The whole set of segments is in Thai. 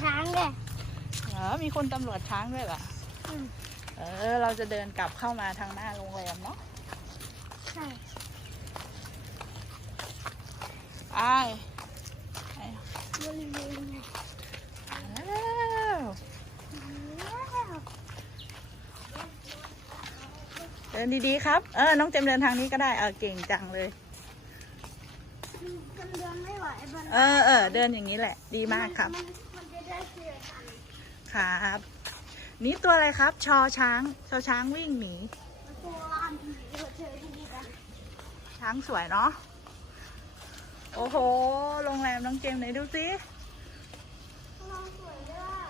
ช้างเลยเหรอมีคนตำรวจช้างด้วยเหรออืมเออ เราจะเดินกลับเข้ามาทางหน้าโรงแรมเนาะใช่ไปไปบริเวณเนี่ยแล้วว้าวเดินดีๆครับ เออ น้องเจมส์เดินทางนี้ก็ได้ เออ เก่งจังเลย มันเดินไม่ไหวมันเออเออเดินอย่างนี้แหละ ดีมากครับมันมันจะได้เสียกัน ครับ นี่ตัวอะไรครับ ชอช้างชอช้างวิ่งหนีช้างสวยเนาะโอ้โหโรงแรมน้องเจมส์ไหนดูสิองสวยด้วย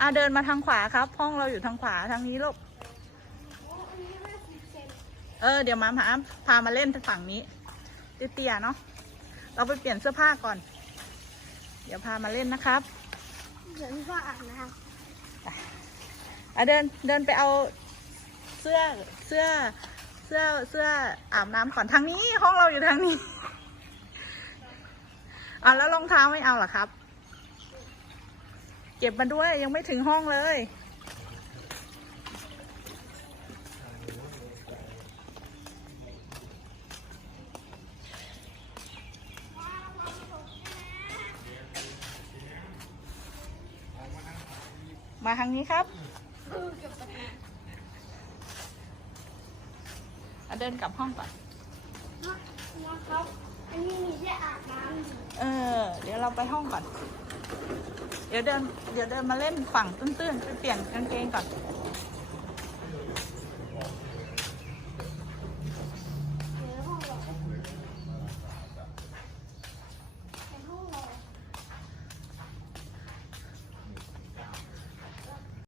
อะเดินมาทางขวาครับ ห้องเราอยู่ทางขวาทางนี้ลูกเซนเออ เดี๋ยวมาพาพามาเล่นฝั่งนี้เตี้ยๆเนาะ เราไปเปลี่ยนเสื้อผ้าก่อน เดี๋ยวพามาเล่นนะครับเหมือนว่าอ่านนะครับอะเดินเดินไปเอาเสื้อเสื้อเสื้อเสื้ออาบน้ำก่อนทางนี้ห้องเราอยู่ทางนี้อะแล้วรองเท้าไม่เอาเหรอครับ เก็บมาด้วยยังไม่ถึงห้องเลย มาทางนี้ครับเออเก็บไปอะเดินกลับห้องก่อนนะนะครับอันนี้มีที่อาบน้ำอยู่เออ เดี๋ยวเราไปห้องก่อน เดี๋ยวเดิน เดี๋ยวเดินมาเล่นฝั่งตื้นๆไปเปลี่ยนกางเกงก่อน